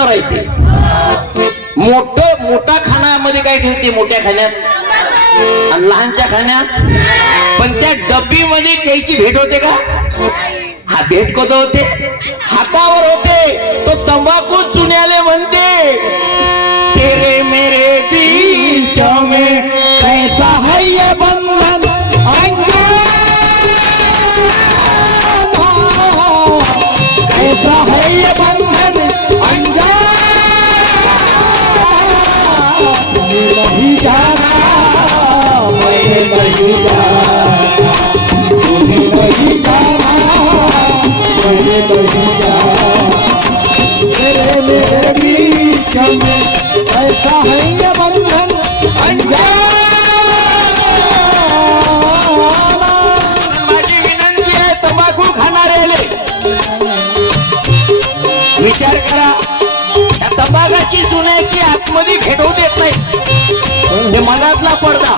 असणार आहे ते मोठा खाण्यामध्ये काय ठेवते मोठ्या खाण्यात आणि लहानच्या खाण्यात पण त्या डब्बीमध्ये त्याची भेट होते का हा भेट कधी होते हातावर होते तो तंबाखू चुन्याले म्हणते तेरे मेरे बीच में कैसा है ये बंधन कैसा है ये बंधन नहीं जाना मैं नहीं जाना तुझे नहीं जाना मैं नहीं जाना तेरे मेरे बीच में ऐसा है ये बंधन माझी विनंती आहे तंबाखू खाणाऱ्याले विचार करा या तंबाखाची चुन्याची आतमध्ये भेट होऊ देत नाही हे मनातला पडदा